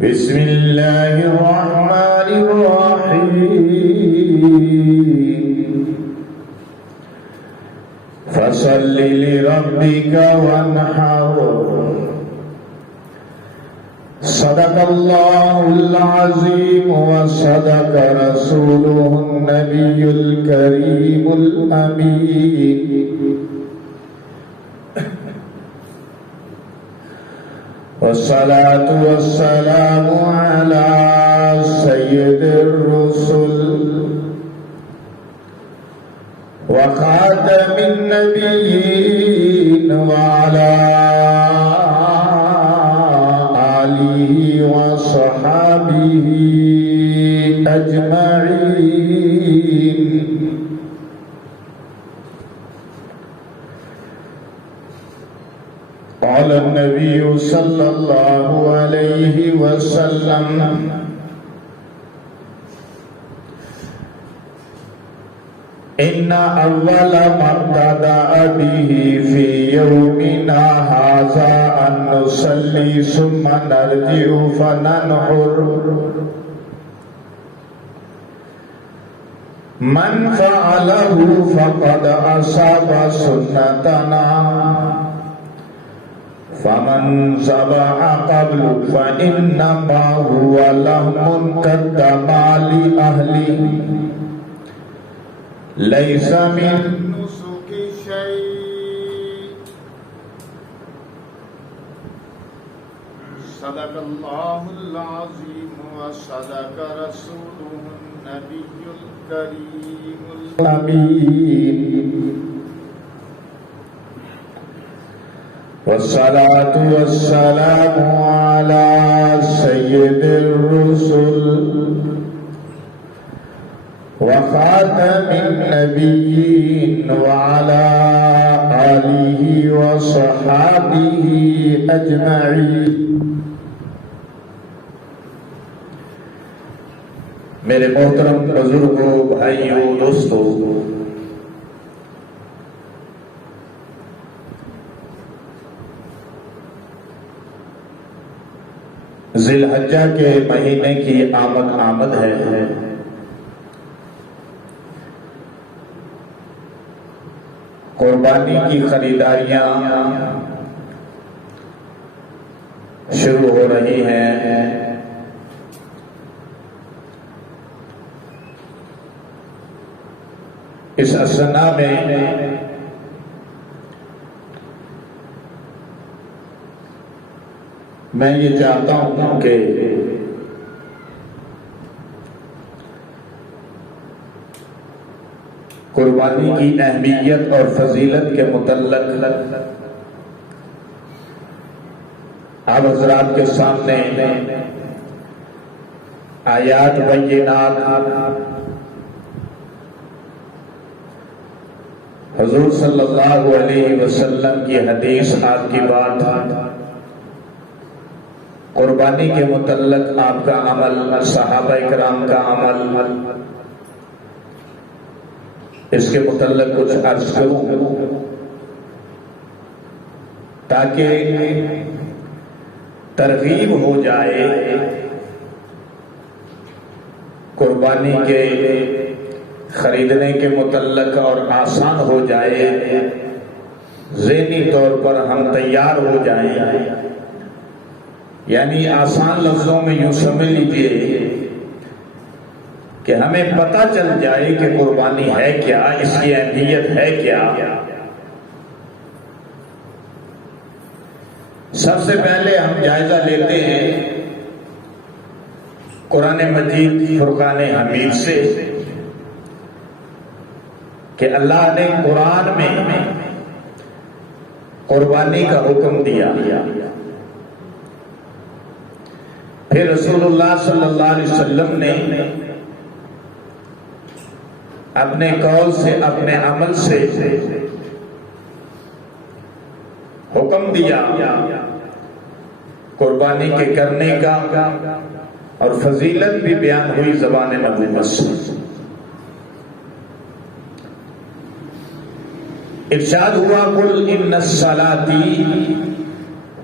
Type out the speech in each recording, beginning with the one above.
بسم الله الرحمن الرحيم فصل لربك وانحر صدق الله العظيم وصدق رسوله النبي الكريم الأمين والصلاة والسلام على سيد الرسل وخاتم النبيين وعلى آله وصحابه أجمعين. قال النبي صلى الله عليه وسلم إن أول ما ابتدأ به في يومنا هذا أن نصلي ثم نرجع فننحر من فعله فقد أصاب سنتنا فمن ذبح قبل فإنما هو لحم قدم لأهله ليس من نسك شيء. صدق الله العظيم وصدق رسوله النبي الكريم الأمين. والصلاة والسلام على سيد الرسل وخاتم النبيين وعلى آله وصحابه أجمعين. میرے محترم بزرگوں، بھائیوں، دوستوں، ذی الحجہ کے مہینے کی آمد ہے. قربانی کی خریداریاں شروع ہو رہی ہیں. اس اثنا میں میں یہ چاہتا ہوں کہ قربانی کی اہمیت اور فضیلت کے متعلق آپ حضرات کے سامنے آیات بینات، حضور صلی اللہ علیہ وسلم کی حدیث، آپ کی بات، قربانی کے متعلق آپ کا عمل، صحابہ اکرام کا عمل، اس کے متعلق کچھ عرض کروں تاکہ ترغیب ہو جائے، قربانی کے خریدنے کے متعلق اور آسان ہو جائے، ذہنی طور پر ہم تیار ہو جائیں. یعنی آسان لفظوں میں یوں سمجھ لیجئے کہ ہمیں پتہ چل جائے کہ قربانی ہے کیا، اس کی اہمیت ہے کیا. سب سے پہلے ہم جائزہ لیتے ہیں قرآن مجید فرقان حمید سے کہ اللہ نے قرآن میں قربانی کا حکم دیا، پھر رسول اللہ صلی اللہ علیہ وسلم نے اپنے قول سے، اپنے عمل سے حکم دیا قربانی کے کرنے کا، اور فضیلت بھی بیان ہوئی زبان مبارکہ سے. ارشاد ہوا قل ان الصلاتی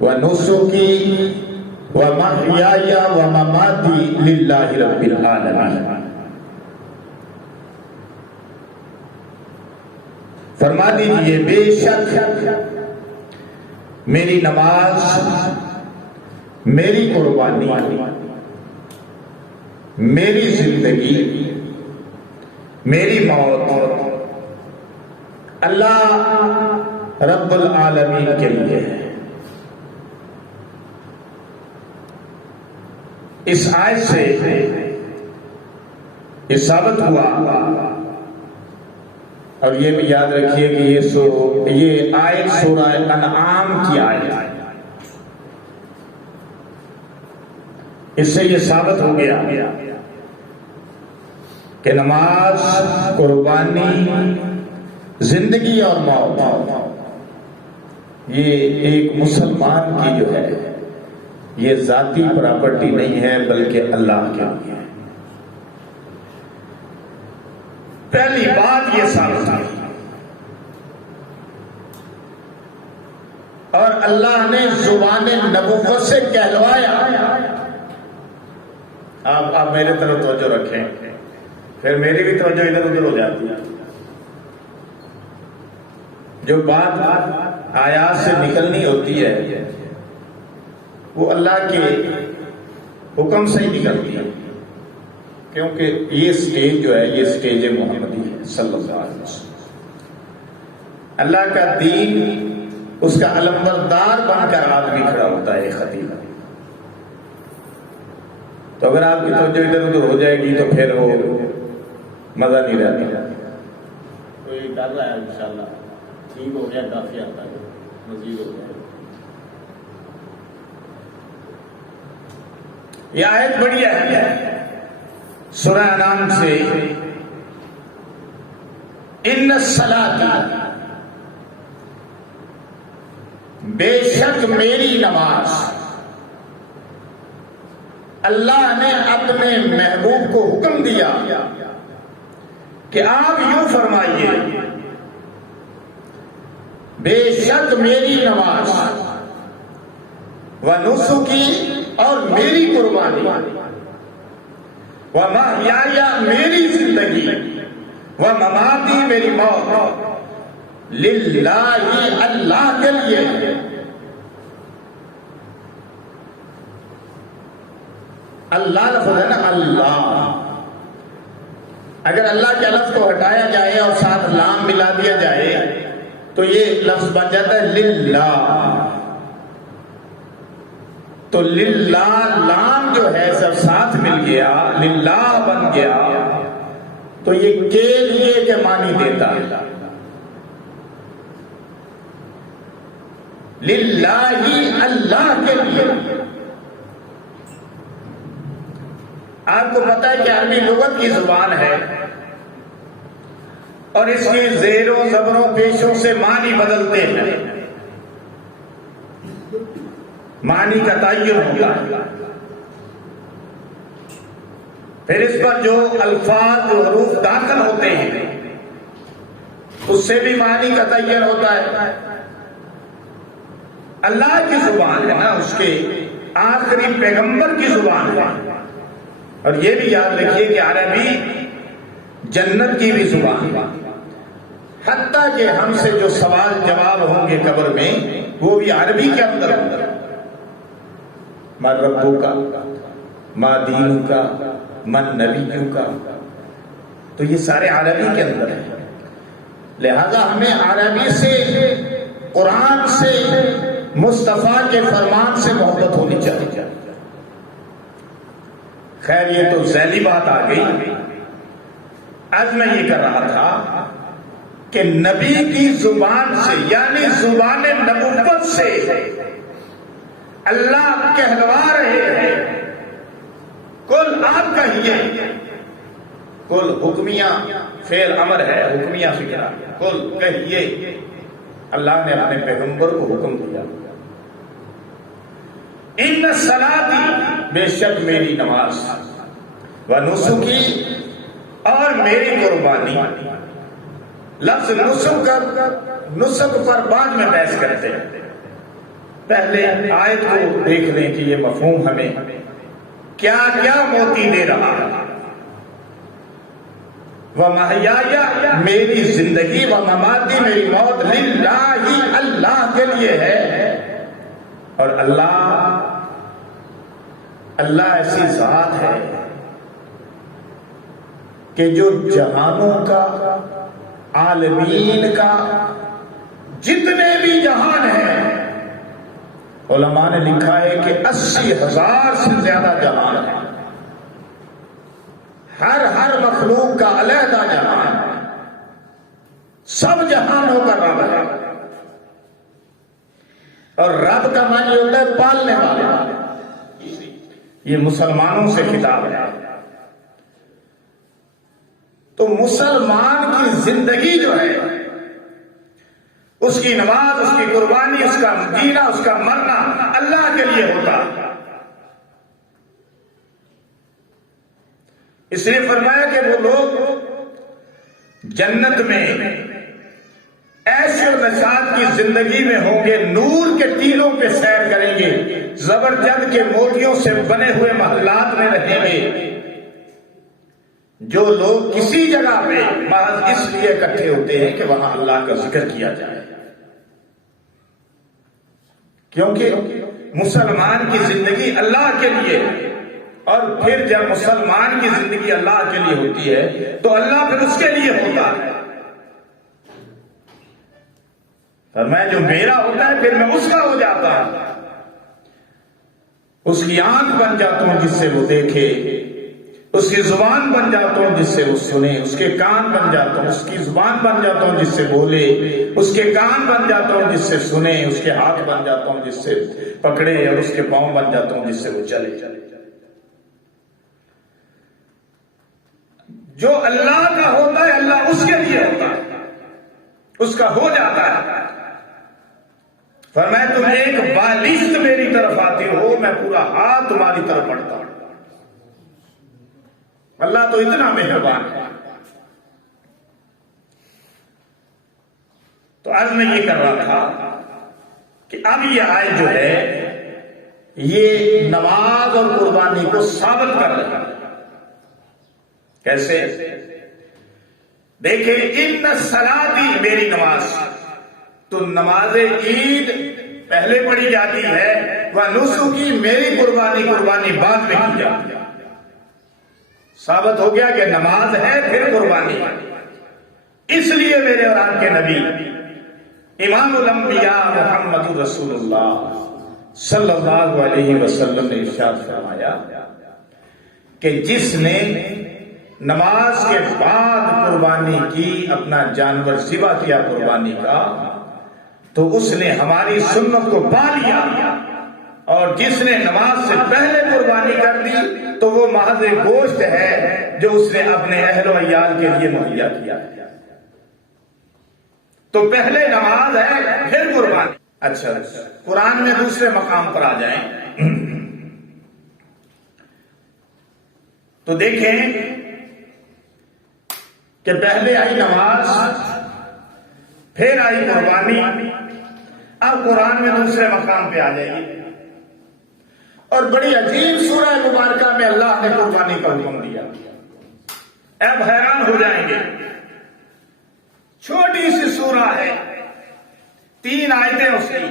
ونسکی وَمَحْيَايَ وَمَمَاتِي لِلَّهِ رَبِّ الْعَالَمِينَ۔ فرما دیجئے بے شک میری نماز، میری قربانی، میری زندگی، میری موت اللہ رب العالمین کے لیے ہے۔ اس آیت سے یہ ثابت ہوا، اور یہ بھی یاد رکھیے کہ یہ آیت سورہ انعام کی آیت ہے۔ اس سے یہ ثابت ہو گیا کہ نماز، قربانی، زندگی اور موت یہ ایک مسلمان کی جو ہے یہ ذاتی پراپرٹی نہیں ہے بلکہ اللہ کے لیے ہے۔ پہلی بات یہ ثابت ہے، اور اللہ نے زبان نبوت سے کہلوایا۔ آپ میرے طرف توجہ رکھیں، پھر میری بھی توجہ ادھر ادھر ہو جاتی ہے۔ جو بات آیات سے نکلنی ہوتی ہے وہ اللہ کے حکم سے ہی نکلتی ہے، کیونکہ یہ سٹیج جو ہے یہ سٹیج محمدی ہے صلی اللہ علیہ وسلم۔ اللہ کا دین اس کا علمبردار بن کر آدمی کھڑا ہوتا ہے، خطیب۔ تو اگر آپ کی توجہ ادھر ادھر ہو جائے گی تو پھر وہ مزہ نہیں رہتا۔ تو یہ کر رہا ہے انشاءاللہ ٹھیک ہو گیا، کافی آتا ہے، مزید ہو جائے۔ یہ آیت بڑی اہم ہے سورہ انعام سے، ان الصلاۃ، بے شک میری نماز۔ اللہ نے اپنے محبوب کو حکم دیا کہ آپ یوں فرمائیے، بے شک میری نماز، ونسکی اور میری قربانی، ومحیایا میری زندگی، ومماتی میری موت، للہ اللہ کے لیے۔ اللہ لفظ ہے نا، اللہ۔ اگر اللہ کے لفظ کو ہٹایا جائے اور ساتھ لام ملا دیا جائے تو یہ لفظ بن جاتا ہے للہ۔ تو للہ لام جو ہے سب ساتھ مل گیا، للہ بن گیا، تو یہ کے لیے کے معنی دیتا ہے۔ للہ ہی اللہ کے لیے۔ آپ کو پتا ہے کہ عربی لغت کی زبان ہے اور اس کی زیروں زبروں پیشوں سے معنی بدلتے ہیں، معنی کا تعین ہوتا ہے۔ پھر اس پر جو الفاظ جو حروف داخل ہوتے ہیں اس سے بھی معنی کا تعین ہوتا ہے۔ اللہ کی زبان ہے نا، اس کے آخری پیغمبر کی زبان ہے۔ اور یہ بھی یاد رکھیے کہ عربی جنت کی بھی زبان ہے، حتیٰ کہ ہم سے جو سوال جواب ہوں گے قبر میں وہ بھی عربی کے اندر ہوگا۔ من ربو کا، ما دین کا، من نبیوں کا، تو یہ سارے عربی کے اندر ہیں۔ لہذا ہمیں عربی سے، قرآن سے، مصطفیٰ کے فرمان سے محبت ہونی چاہیے۔ خیر یہ تو ذیلی بات آ گئی۔ آج میں یہ کر رہا تھا کہ نبی کی زبان سے، یعنی زبان نبوت سے اللہ کہلوا رہے ہیں، کل آپ کہیے، کل حکمیہ فعل امر ہے، حکمیہ فکر، کل کہیے، اللہ نے اپنے پیغمبر کو حکم دیا، ان صلاتی، بے شک میری نماز، ونسکی اور میری قربانی۔ لفظ نسک پر بعد میں بحث کرتے ہیں، پہلے آیت کو دیکھ لیں کہ یہ مفہوم ہمیں کیا کیا موتی دے رہا ہے. وَمَحْيَايَ میری زندگی وَمَمَاتِي میری موت لِلَّهِ اللہ کے لیے ہے. اور اللہ ایسی ذات ہے کہ جو جہانوں کا عالمین کا جتنے بھی جہان ہیں، علماء نے لکھا ہے کہ 80,000 سے زیادہ جہان ہے. ہر مخلوق کا علیحدہ جہان ہے. سب جہانوں کا رب ہے. اور رب کا معنی ہوتا ہے پالنے والا. یہ مسلمانوں سے خطاب ہے. تو مسلمان کی زندگی جو ہے، اس کی نماز، اس کی قربانی، اس کا جینا، اس کا مرنا اللہ کے لیے ہوتا. اس لیے فرمایا کہ وہ لوگ جنت میں عیش و نشاط کی زندگی میں ہوں گے، نور کے ٹیلوں پہ سیر کریں گے، زبرجد کے موتیوں سے بنے ہوئے محلات میں رہیں گے. جو لوگ کسی جگہ پہ محض اس لیے اکٹھے ہوتے ہیں کہ وہاں اللہ کا ذکر کیا جائے، کیونکہ مسلمان کی زندگی اللہ کے لیے. اور پھر جب مسلمان کی زندگی اللہ کے لیے ہوتی ہے تو اللہ پھر اس کے لیے ہوتا ہے. فرمایا جو میرا ہوتا ہے پھر میں اس کا ہو جاتا ہوں. اس کی آنکھ بن جاتا ہوں جس سے وہ دیکھے، اس کی زبان بن جاتا ہوں جس سے وہ سنے، اس کے کان بن جاتا ہوں، اس کی زبان بن جاتا ہوں جس سے بولے، اس کے کان بن جاتا ہوں جس سے سنے، اس کے ہاتھ بن جاتا ہوں جس سے پکڑے، اور اس کے پاؤں بن جاتا ہوں جس سے وہ چلے. جو اللہ کا ہوتا ہے اللہ اس کے لیے ہوتا ہے، اس کا ہو جاتا ہے. فرمایا تم ایک بالشت میری طرف آتے ہو، میں پورا ہاتھ تمہاری طرف بڑھتا ہوں. اللہ تو اتنا مہربان ہے. تو آج میں یہ کر رہا تھا کہ اب یہ آیت جو ہے یہ نماز اور قربانی کو ثابت کر رہا ہے. کیسے؟ دیکھیں، ان صلاتی میری نماز، تو نماز عید پہلے پڑھی جاتی ہے، وَنُسُكِي میری قربانی بعد میں کی جاتی ہے. ثابت ہو گیا کہ نماز ہے پھر قربانی ہے. اس لیے میرے اور آپ کے نبی امام الانبیاء محمد رسول اللہ صلی اللہ علیہ وسلم نے ارشاد فرمایا کہ جس نے نماز کے بعد قربانی کی، اپنا جانور ذبح کیا قربانی کا، تو اس نے ہماری سنت کو پا لیا. اور جس نے نماز سے پہلے قربانی کر دی تو وہ محض گوشت ہے جو اس نے اپنے اہل و عیال کے لیے مہیا کیا ہے. تو پہلے نماز ہے پھر قربانی. اچھا، قرآن میں دوسرے مقام پر آ جائیں تو دیکھیں کہ پہلے آئی نماز، پھر آئی قربانی. اب قرآن میں دوسرے مقام پہ آ جائیے، اور بڑی عجیب سورہ مبارکہ میں اللہ نے قربانی کا حکم دیا. اب حیران ہو جائیں گے. چھوٹی سی سورہ ہے، 3 آیتیں اس کی،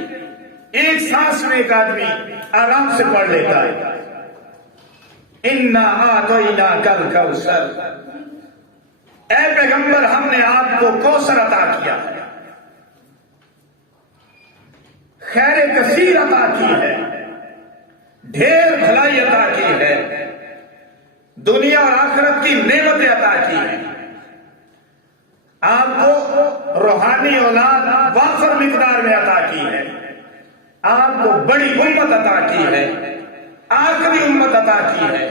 ایک سانس میں ایک آدمی آرام سے پڑھ لیتا ہے. اِنَّا أَعْطَيْنَاكَ الْكَوْثَرَ، اے پیغمبر ہم نے آپ کو کوثر عطا کیا ہے، خیر کثیر عطا کی ہے، ڈھیر بھلائی عطا کی ہے، دنیا اور آخرت کی نعمتیں عطا کی ہیں. آپ کو روحانی اولاد وافر مقدار میں عطا کی ہے، آپ کو بڑی امت عطا کی ہے، آخری امت عطا کی ہے،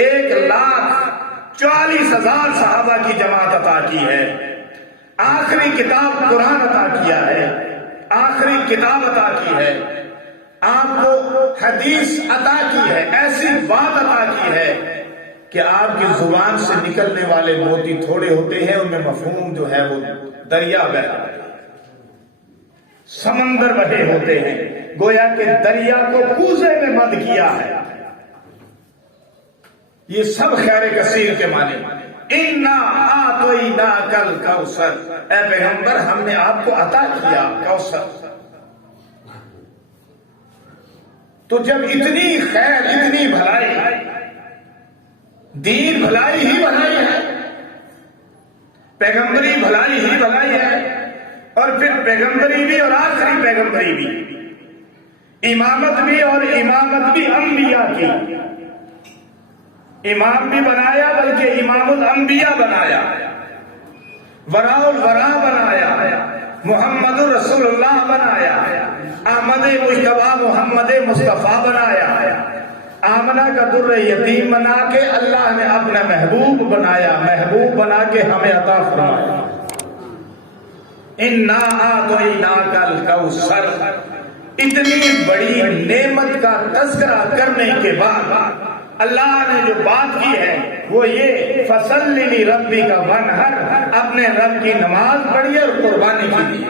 1,40,000 صحابہ کی جماعت عطا کی ہے، آخری کتاب قرآن عطا کیا ہے، آخری کتاب عطا کی ہے، آپ کو حدیث عطا کی ہے، ایسی بات عطا کی ہے کہ آپ کی زبان سے نکلنے والے موتی تھوڑے ہوتے ہیں، ان میں مفہوم جو ہے وہ دریا بہہ رہا ہے، سمندر بہے ہوتے ہیں. گویا کہ دریا کو کوزے میں بند کیا ہے. یہ سب خیر کثیر کے معنی. اِنَّا أَعْطَيْنَاكَ الْكَوْثَرَ، اے پیغمبر ہم نے آپ کو عطا کیا کوثر. تو جب اتنی خیر اتنی بھلائی، دین بھلائی ہی بھلائی ہے، پیغمبری بھلائی ہی بھلائی ہے، اور پھر پیغمبری بھی اور آخری پیغمبری بھی، امامت بھی اور امامت بھی انبیاء کی. امام بھی بنایا بلکہ امام الانبیاء بنایا، وراء الورا بنایا، محمد رسول اللہ بنایا، احمد مجتبی محمد مصطفیٰ بنایا، آمنہ کا در یتیم بنا کے اللہ نے اپنا محبوب بنایا، محبوب بنا کے ہمیں عطا فرمایا. اِنَّا أَعْطَيْنَاكَ الْكَوْثَرَ. اتنی بڑی نعمت کا تذکرہ کرنے کے بعد اللہ نے جو بات کی ہے وہ یہ فَصَلِّ لِرَبِّكَ وَانْحَرْ، اپنے رب کی نماز پڑھی اور قربانی کی.